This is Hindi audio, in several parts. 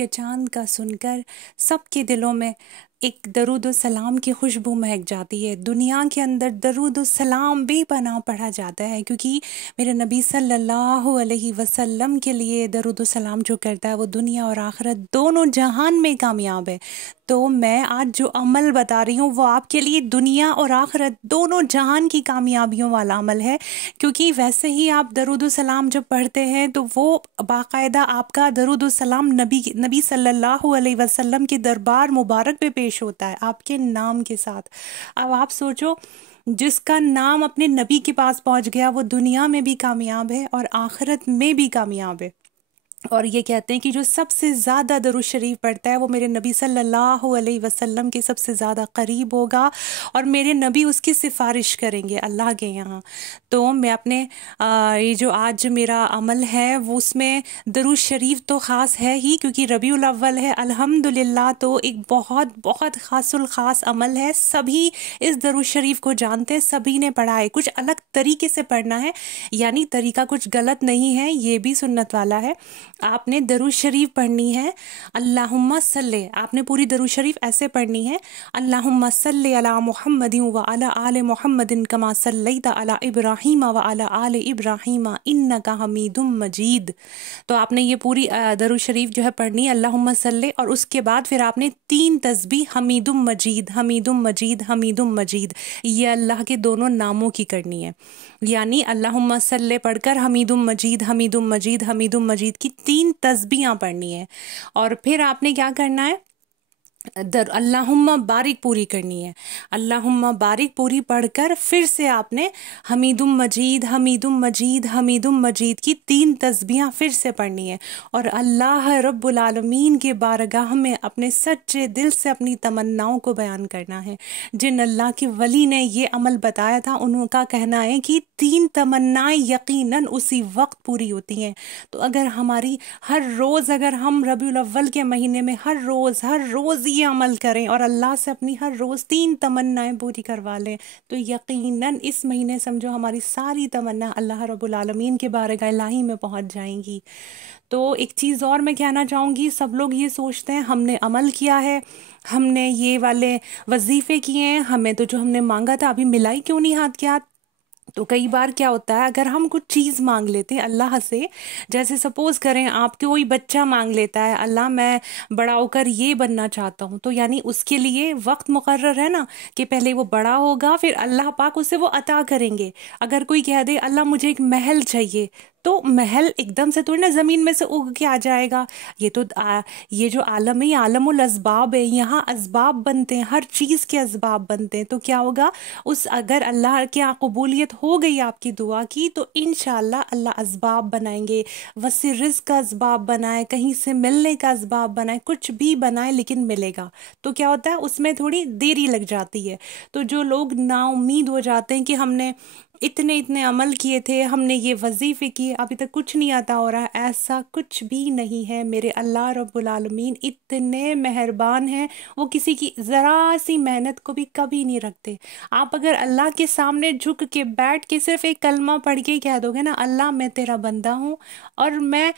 के चाँद का सुनकर सबके दिलों में एक दरूद सलाम की खुशबू महक जाती है। दुनिया के अंदर दरूद सलाम बेपनाह पढ़ा जाता है, क्योंकि मेरे नबी सल्लल्लाहु अलैहि वसल्लम के लिए दरूद सलाम जो करता है वो दुनिया और आखिरत दोनों जहान में कामयाब है। तो मैं आज जो अमल बता रही हूँ वो आपके लिए दुनिया और आखिरत दोनों जहान की कामयाबियों वाला अमल है, क्योंकि वैसे ही आप दरूद सलाम जब पढ़ते हैं तो वो बाकायदा आपका दरूद सलाम नबी सल्लल्लाहु अलैहि वसल्लम के दरबार मुबारक पे पेश होता है आपके नाम के साथ। अब आप सोचो, जिसका नाम अपने नबी के पास पहुंच गया वो दुनिया में भी कामयाब है और आखिरत में भी कामयाब है। और ये कहते हैं कि जो सबसे ज़्यादा दरूद शरीफ पढ़ता है वो मेरे नबी सल्लल्लाहु अलैहि वसल्लम के सबसे ज़्यादा करीब होगा और मेरे नबी उसकी सिफारिश करेंगे अल्लाह के यहाँ। तो मैं अपने ये जो आज मेरा अमल है वो उसमें दरूद शरीफ तो ख़ास है ही, क्योंकि रबीउल अव्वल है अल्हम्दुलिल्लाह, तो एक बहुत बहुत ख़ासुल ख़ास अमल है। सभी इस दरूद शरीफ को जानते हैं, सभी ने पढ़ा है, कुछ अलग तरीके से पढ़ना है, यानी तरीका कुछ गलत नहीं है, ये भी सुन्नत वाला है। आपने दरूद शरीफ पढ़नी है अल्लाहुम्मा सल्ले, आपने पूरी दरूद शरीफ ऐसे पढ़नी है अल्लाहुम्मा सल्ले अला मुहम्मदिन व अला आले मुहम्मदिन कमा सल्लैता अला इब्राहीम व अला आले इब्राहीम इन्नका हमीदुम मजीद। तो आपने ये पूरी दरूद शरीफ जो है पढ़नी है अल्लाहुम्मा सल्ले, और उसके बाद फिर आपने 3 तस्बीह हमीदुम मजीद हमीदुम मजीद हमीदुम मजीद ये अल्लाह के दोनों नामों की करनी है। यानी अल्लाहुम्मा सल्ले पढ़कर हमीदुम मजीद हमीदुम मजीद हमीदुम मजीद की 3 तस्बीहां पढ़नी है। और फिर आपने क्या करना है, अल्लाहुम्मा बारिक पूरी करनी है। अल्लाहुम्मा बारिक पूरी पढ़कर फिर से आपने हमीदुम मजीद हमीदुम मजीद हमीदुम मजीद की 3 तस्बीहां फिर से पढ़नी है। और अल्लाह रब्बुल आलमीन के बारगाह में अपने सच्चे दिल से अपनी तमन्नाओं को बयान करना है। जिन अल्लाह के वली ने ये अमल बताया था उनका कहना है कि 3 तमन्नाएं यकीनन उसी वक्त पूरी होती हैं। तो अगर हमारी हर रोज़, अगर हम रबीउल अव्वल के महीने में हर रोज़ ये अमल करें और अल्लाह से अपनी हर रोज़ 3 तमन्नाएं पूरी करवा लें, तो यकीनन इस महीने समझो हमारी सारी तमन्ना अल्लाह रब्बुल आलमीन के बारगाह इलाही में पहुंच जाएंगी। तो एक चीज़ और मैं कहना चाहूँगी, सब लोग ये सोचते हैं हमने अमल किया है, हमने ये वाले वजीफ़े किए हैं, हमें तो जो हमने मांगा था अभी मिला ही क्यों नहीं हाथ के हाथ। तो कई बार क्या होता है, अगर हम कुछ चीज़ मांग लेते हैं अल्लाह से, जैसे सपोज करें आपके कोई बच्चा मांग लेता है अल्लाह मैं बड़ा होकर ये बनना चाहता हूँ, तो यानी उसके लिए वक्त मुकर्रर है ना कि पहले वो बड़ा होगा फिर अल्लाह पाक उसे वो अता करेंगे। अगर कोई कह दे अल्लाह मुझे एक महल चाहिए, तो महल एकदम से थोड़ी ना ज़मीन में से उग के आ जाएगा। ये तो ये जो आलम है ये आलमुल असबाब है, यहाँ असबाब बनते हैं, हर चीज़ के असबाब बनते हैं। तो क्या होगा, उस अगर अल्लाह के यहाँ कबूलियत हो गई आपकी दुआ की तो इंशाअल्लाह अल्लाह असबाब बनाएंगे, वसी रिज़्क़ का असबाब बनाए, कहीं से मिलने का असबाब बनाए, कुछ भी बनाए लेकिन मिलेगा। तो क्या होता है उसमें थोड़ी देरी लग जाती है। तो जो लोग नाउम्मीद हो जाते हैं कि हमने इतने इतने अमल किए थे, हमने ये वजीफ़े किए, अभी तक कुछ नहीं आता हो रहा, ऐसा कुछ भी नहीं है। मेरे अल्लाह रब्बुल आलमीन इतने मेहरबान हैं, वो किसी की ज़रा सी मेहनत को भी कभी नहीं रखते। आप अगर अल्लाह के सामने झुक के बैठ के सिर्फ एक कलमा पढ़ के कह दोगे ना अल्लाह मैं तेरा बंदा हूँ और मैं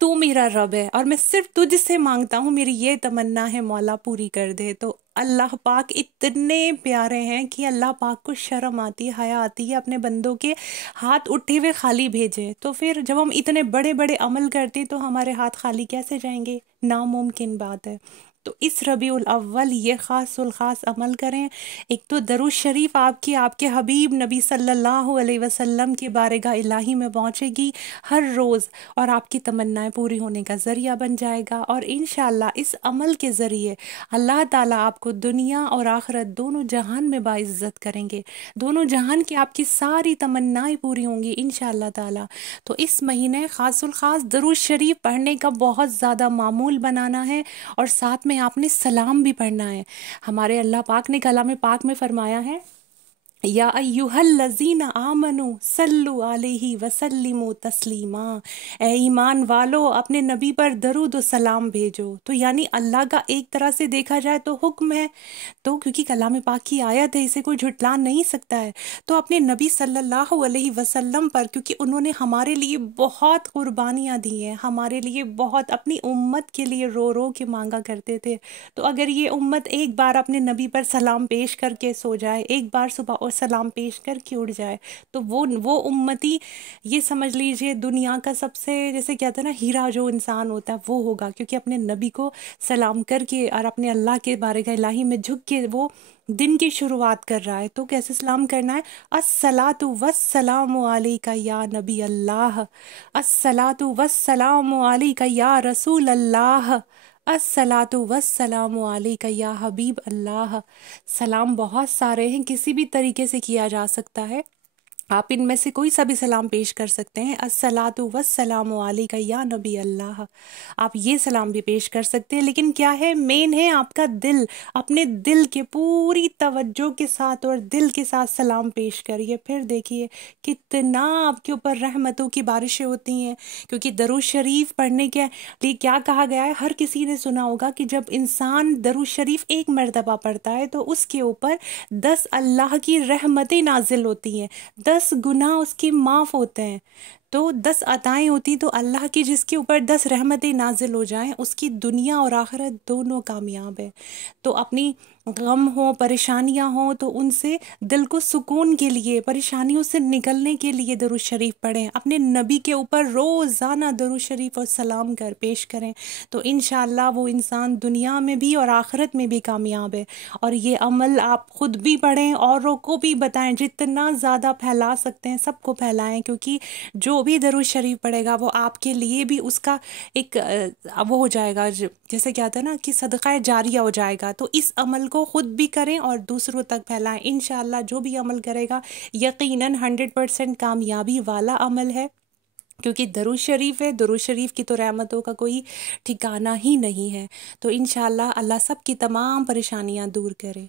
तू मेरा रब है और मैं सिर्फ तुझसे मांगता हूँ, मेरी ये तमन्ना है मौला पूरी कर दे, तो अल्लाह पाक इतने प्यारे हैं कि अल्लाह पाक को शर्म आती है, हया आती है अपने बंदों के हाथ उठे हुए खाली भेजे। तो फिर जब हम इतने बड़े बड़े अमल करते तो हमारे हाथ खाली कैसे जाएंगे, नामुमकिन बात है। तो इस रबीउल अव्वल ये ख़ासुल ख़ास अमल करें। एक तो दरूद शरीफ आपकी आपके हबीब नबी सल्लल्लाहु अलैहि वसल्लम की बारगाह इलाही में पहुँचेगी हर रोज़ और आपकी तमन्नाएं पूरी होने का ज़रिया बन जाएगा। और इंशाअल्लाह इस अमल के ज़रिए अल्लाह ताला आपको दुनिया और आखिरत दोनों जहान में बाइज़्ज़त करेंगे, दोनों जहान की आपकी सारी तमन्नाएं पूरी होंगी इंशाअल्लाह ताला। तो इस महीने ख़ासुल ख़ास दरूद शरीफ पढ़ने का बहुत ज़्यादा मामूल बनाना है और साथ में आपने सलाम भी पढ़ना है। हमारे अल्लाह पाक ने कलाम पाक में फरमाया है या अय्युहल्लज़ीना आमनु सल्लु अलैहि वसल्लिमु तस्लीमा। ए ईमान वालो अपने नबी पर दरूद व सलाम भेजो। तो यानी अल्लाह का एक तरह से देखा जाए तो हुक्म है, तो क्योंकि कलाम पाक की आयत है, इसे कोई झुटला नहीं सकता है। तो अपने नबी सल्लल्लाहु अलैहि वसल्लम पर, क्योंकि उन्होंने हमारे लिए बहुत कुर्बानियाँ दी हैं, हमारे लिए बहुत अपनी उम्मत के लिए रो रो के मांगा करते थे। तो अगर ये उम्मत एक बार अपने नबी पर सलाम पेश करके सो जाए, एक बार सुबह और सलाम पेश करके उड़ जाए, तो वो उम्मती, ये समझ लीजिए दुनिया का सबसे, जैसे कहते हैं ना, हीरा जो इंसान होता है वो होगा, क्योंकि अपने नबी को सलाम करके और अपने अल्लाह के बारे का इलाही में झुक के वो दिन की शुरुआत कर रहा है। तो कैसे सलाम करना है? अस्सलातु वस्सलामु अलैका या नबी अल्लाह, अस्सलातु वस्सलामु अलैका या रसूल अल्लाह, अस्सलातु वस्सलामु अलैका या हबीब अल्लाह। सलाम बहुत सारे हैं, किसी भी तरीके से किया जा सकता है, आप इनमें से कोई सा भी सलाम पेश कर सकते हैं। अस्सलातु वस्सलामु अलैका या नबी अल्लाह, आप ये सलाम भी पेश कर सकते हैं। लेकिन क्या है, मेन है आपका दिल, अपने दिल के पूरी तवज्जो के साथ और दिल के साथ सलाम पेश करिए। फिर देखिए कितना आपके ऊपर रहमतों की बारिशें होती हैं। क्योंकि दरूद शरीफ पढ़ने के लिए क्या कहा गया है, हर किसी ने सुना होगा कि जब इंसान दरूद शरीफ एक मर्तबा पढ़ता है तो उसके ऊपर 10 अल्लाह की रहमतें नाजिल होती हैं, 10 गुनाह उसके माफ़ होते हैं। तो 10 अताएं होती तो अल्लाह की, जिसके ऊपर 10 रहमतें नाजिल हो जाएं, उसकी दुनिया और आखिरत दोनों कामयाब है। तो अपनी गम हो, परेशानियां हो, तो उनसे दिल को सुकून के लिए, परेशानियों से निकलने के लिए दरूद शरीफ पढ़ें, अपने नबी के ऊपर रोज़ाना दरूद शरीफ और सलाम कर पेश करें। तो इंशाअल्लाह वो इंसान दुनिया में भी और आखिरत में भी कामयाब है। और ये अमल आप खुद भी पढ़ें, औरों को भी बताएं, जितना ज़्यादा फैला सकते हैं सबको फैलाएं। क्योंकि जो भी दरूद शरीफ पढ़ेगा वो आपके लिए भी उसका एक वो हो जाएगा, जैसे क्या था ना कि सदका जारिया हो जाएगा। तो इस अमल को खुद भी करें और दूसरों तक फैलाएं। इंशाअल्लाह जो भी अमल करेगा यकीनन 100% कामयाबी वाला अमल है। क्योंकि दरूद शरीफ है, दरूद शरीफ की तो रहमतों का कोई ठिकाना ही नहीं है। तो इंशाअल्लाह अल्लाह सब की तमाम परेशानियां दूर करे।